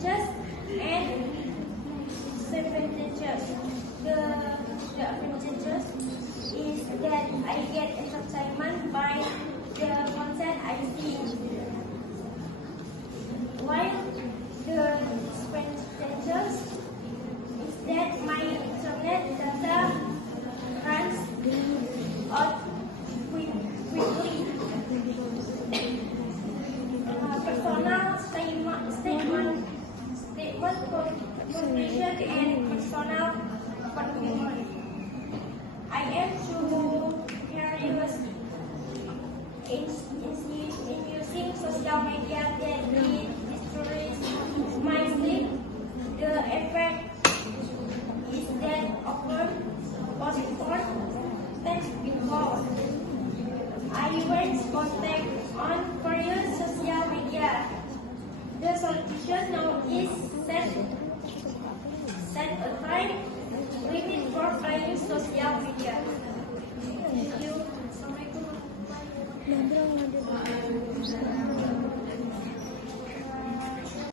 advantages and disadvantages. The advantages is that I get entertainment by the content I see. While the disadvantages is that my internet data runs out quickly. Personal statement conclusion and personal commitment. I am too curious in using social media that it destroys my sleep. The effect is that often postpone text because I once contact on various social media. The solution now is set a time limit for playing social media.